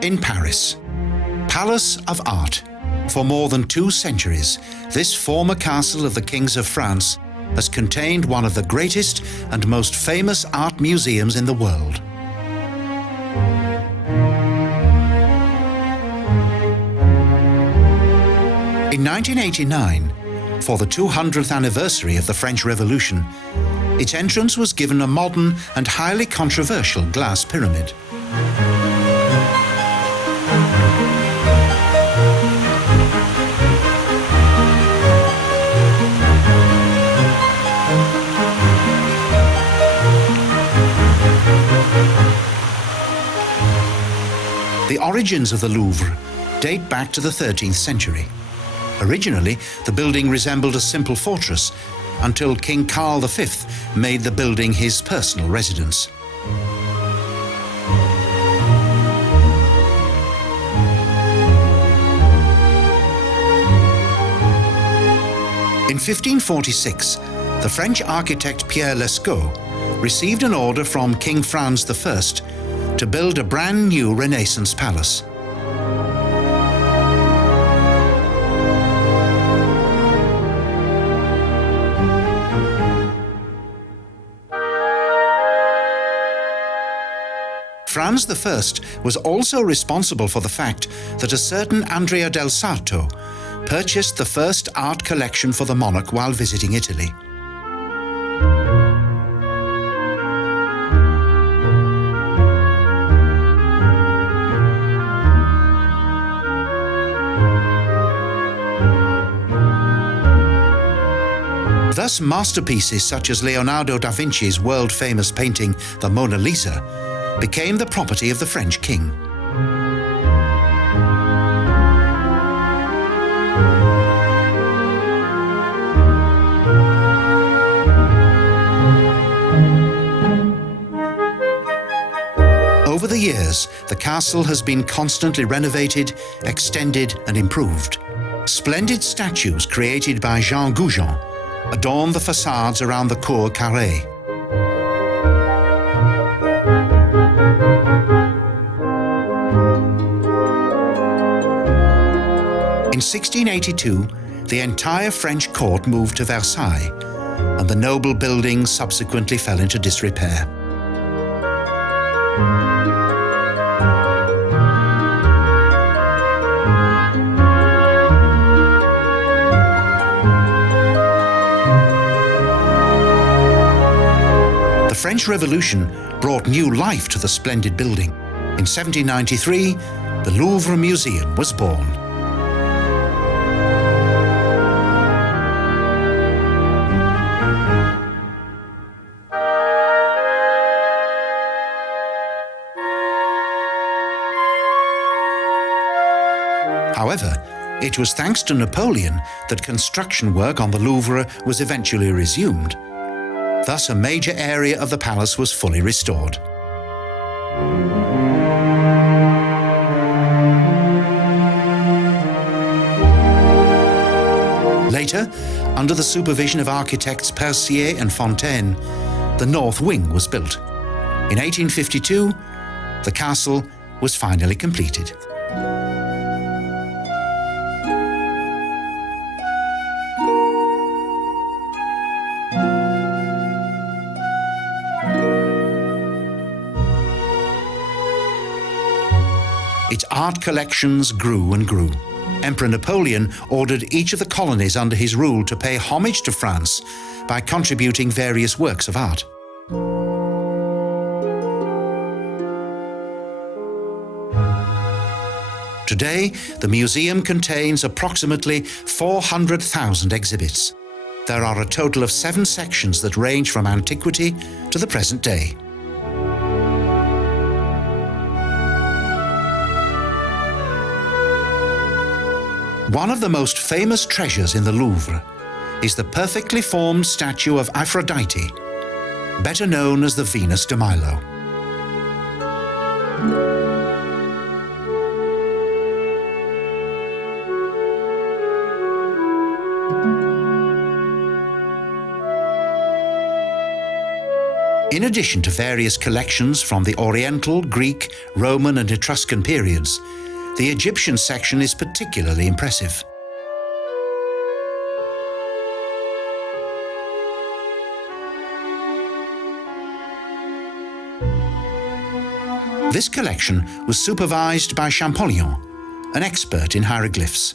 In Paris, Palace of Art. For more than 2 centuries, this former castle of the kings of France has contained one of the greatest and most famous art museums in the world. In 1989, for the 200th anniversary of the French Revolution, its entrance was given a modern and highly controversial glass pyramid. The origins of the Louvre date back to the 13th century. Originally, the building resembled a simple fortress until King Carl V made the building his personal residence. In 1546, the French architect Pierre Lescot received an order from King Franz the First to build a brand new Renaissance palace. Franz I was also responsible for the fact that a certain Andrea Del Sarto purchased the first art collection for the monarch while visiting Italy. Thus, masterpieces such as Leonardo Da Vinci's world-famous painting, the Mona Lisa, became the property of the French king. Over the years, the castle has been constantly renovated, extended, and improved. Splendid statues created by Jean Goujon adorn the facades around the Cour Carrée. In 1682, the entire French court moved to Versailles, and the noble building subsequently fell into disrepair. The French Revolution brought new life to the splendid building. In 1793, the Louvre Museum was born. However, it was thanks to Napoleon that construction work on the Louvre was eventually resumed. Thus, a major area of the palace was fully restored. Later, under the supervision of architects Percier and Fontaine, the North Wing was built. In 1852, the castle was finally completed. Its art collections grew and grew. Emperor Napoleon ordered each of the colonies under his rule to pay homage to France by contributing various works of art. Today, the museum contains approximately 400,000 exhibits. There are a total of 7 sections that range from antiquity to the present day. One of the most famous treasures in the Louvre is the perfectly formed statue of Aphrodite, better known as the Venus De Milo. In addition to various collections from the Oriental, Greek, Roman and Etruscan periods, the Egyptian section is particularly impressive. This collection was supervised by Champollion, an expert in hieroglyphs.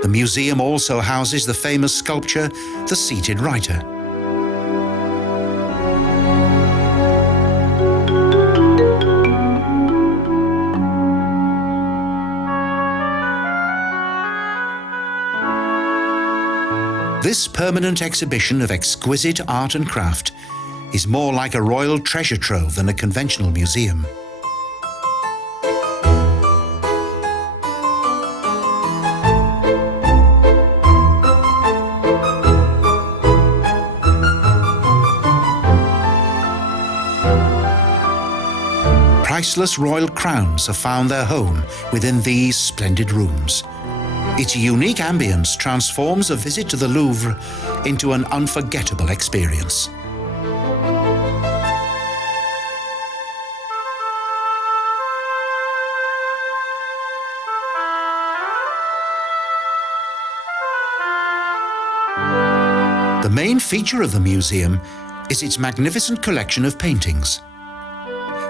The museum also houses the famous sculpture, The Seated Writer. This permanent exhibition of exquisite art and craft is more like a royal treasure trove than a conventional museum. Priceless royal crowns have found their home within these splendid rooms. Its unique ambience transforms a visit to the Louvre into an unforgettable experience. The main feature of the museum is its magnificent collection of paintings.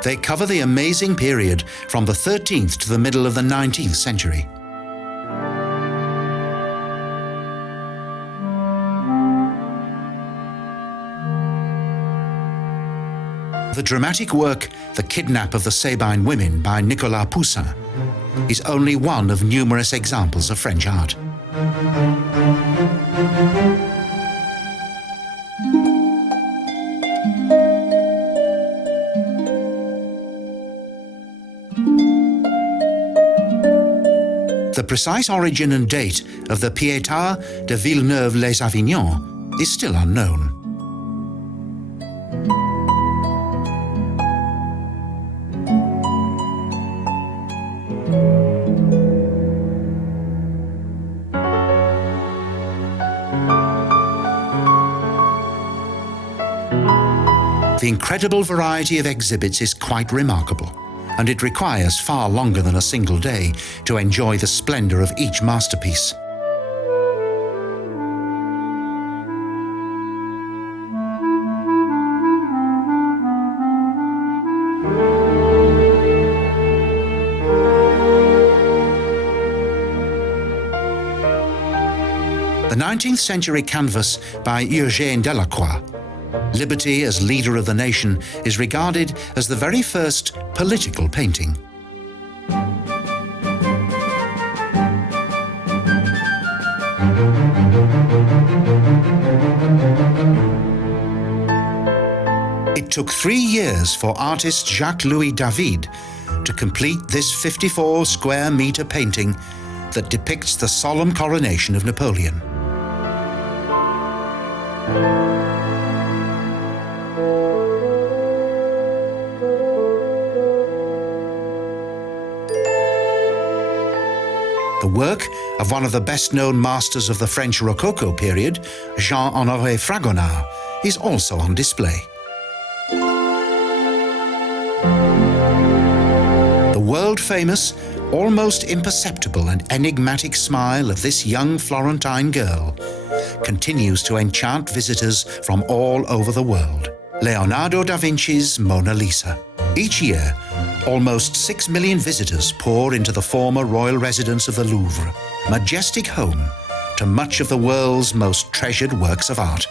They cover the amazing period from the 13th to the middle of the 19th century. The dramatic work, The Kidnap of the Sabine Women by Nicolas Poussin, is only one of numerous examples of French art. The precise origin and date of the Pietà de Villeneuve-les-Avignon is still unknown. The incredible variety of exhibits is quite remarkable, and it requires far longer than a single day to enjoy the splendor of each masterpiece. The 19th century canvas by Eugène Delacroix, Liberty as Leader of the Nation, is regarded as the very first political painting. It took 3 years for artist Jacques-Louis David to complete this 54 square meter painting that depicts the solemn coronation of Napoleon. The work of one of the best-known masters of the French Rococo period, Jean-Honoré Fragonard, is also on display. The world-famous, almost imperceptible and enigmatic smile of this young Florentine girl continues to enchant visitors from all over the world. Leonardo da Vinci's Mona Lisa. Each year, almost 6 million visitors pour into the former royal residence of the Louvre, majestic home to much of the world's most treasured works of art.